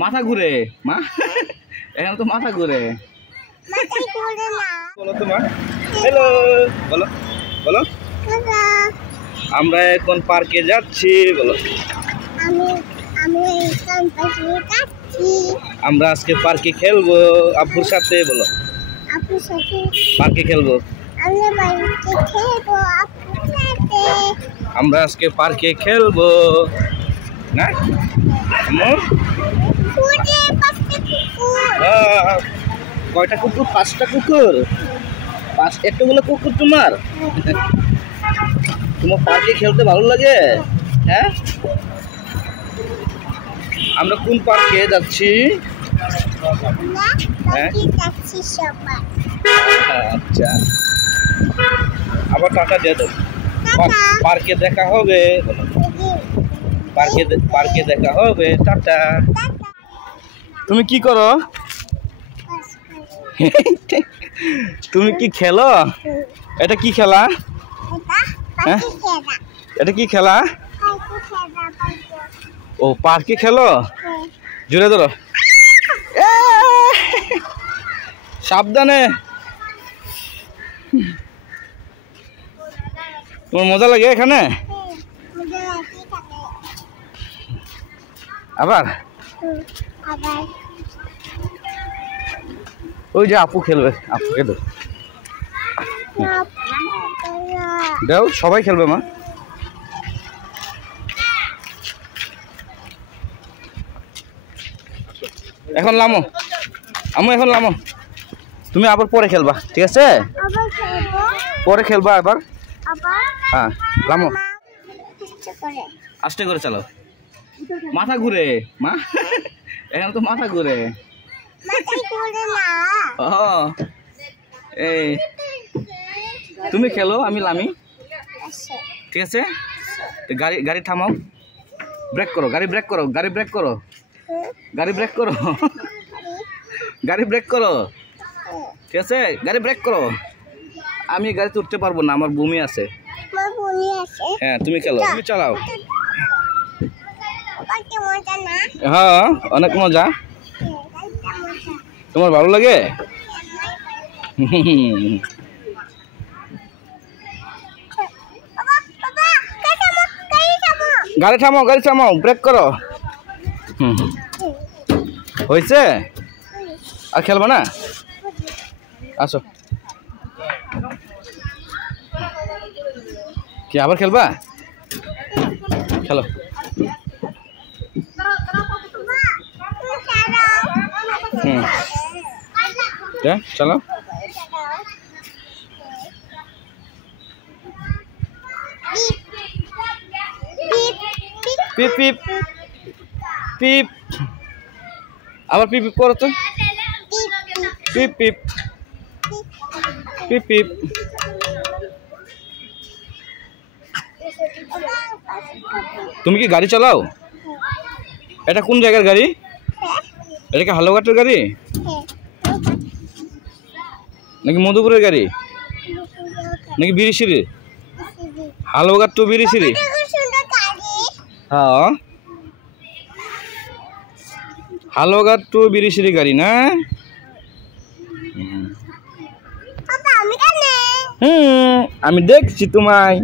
মাথা ঘুরে মা এখন তো মাথা ঘুরে বলো তো মা হ্যালো বলো বলো আমরা এখন পার্কে যাচ্ছি বলো আমরা আজকে পার্কে খেলবো আব্বুর সাথে বলো পার্কে খেলবো আমরা আজকে পার্কে খেলবো না কয়টা কুকুর 5টা কুকুর এতগুলো কুকুর তোমার পার্কে খেলতে ভালো লাগে হ্যাঁ আমরা কোন পার্কে যাচ্ছি আচ্ছা আবার টাকা দিয়ে দেবো পার্কে দেখা হবে পার্কে দেখা হবে টাটা তুমি কি করো তুমি কি খেলো এটা কি খেলা এটা কি খেলা ও পার্কে খেলো জোরে ধরো সাবধানে তোমার মজা লাগে এখানে আবার ওই যে আপু খেলবে আপুকে দাও সবাই খেলবে মা এখন লামো এখন লামো তুমি আবার পরে খেলবা ঠিক আছে পরে খেলবা আবার হ্যাঁ লামো আস্তে করে চালাও মাথা ঘুরে মা এখন তো মাথা ঘুরে এই তুমি খেলো আমি লামি ঠিক আছে গাড়ি থামাও ব্রেক করো গাড়ি ব্রেক করো গাড়ি ব্রেক করো গাড়ি ব্রেক করো গাড়ি ব্রেক করো ঠিক আছে গাড়ি ব্রেক করো আমি গাড়িতে উঠতে পারবো না আমার বমি আছে হ্যাঁ তুমি খেলো তুমি চালাও হ্যাঁ অনেক মজা তোমার ভালো লাগে গাড়ি থামাও ব্রেক করো হয়েছে আর খেলবো না আসো কি আবার খেলবা খেলো চলো পিপ পিপ পিপ আবার পিপ পিপ করো তো পিপ পিপ পিপ পিপ তুমি কি গাড়ি চালাও এটা কোন জায়গার গাড়ি এটা কি হালুয়াঘাটের গাড়ি নাকি মধুপুরের গাড়ি নাকি বিরিশিরি হালুয়াঘাট টু বিরিশিরি হ্যাঁ হালুয়াঘাট টু বিরিশিরি গাড়ি না আমি দেখছি তোমায়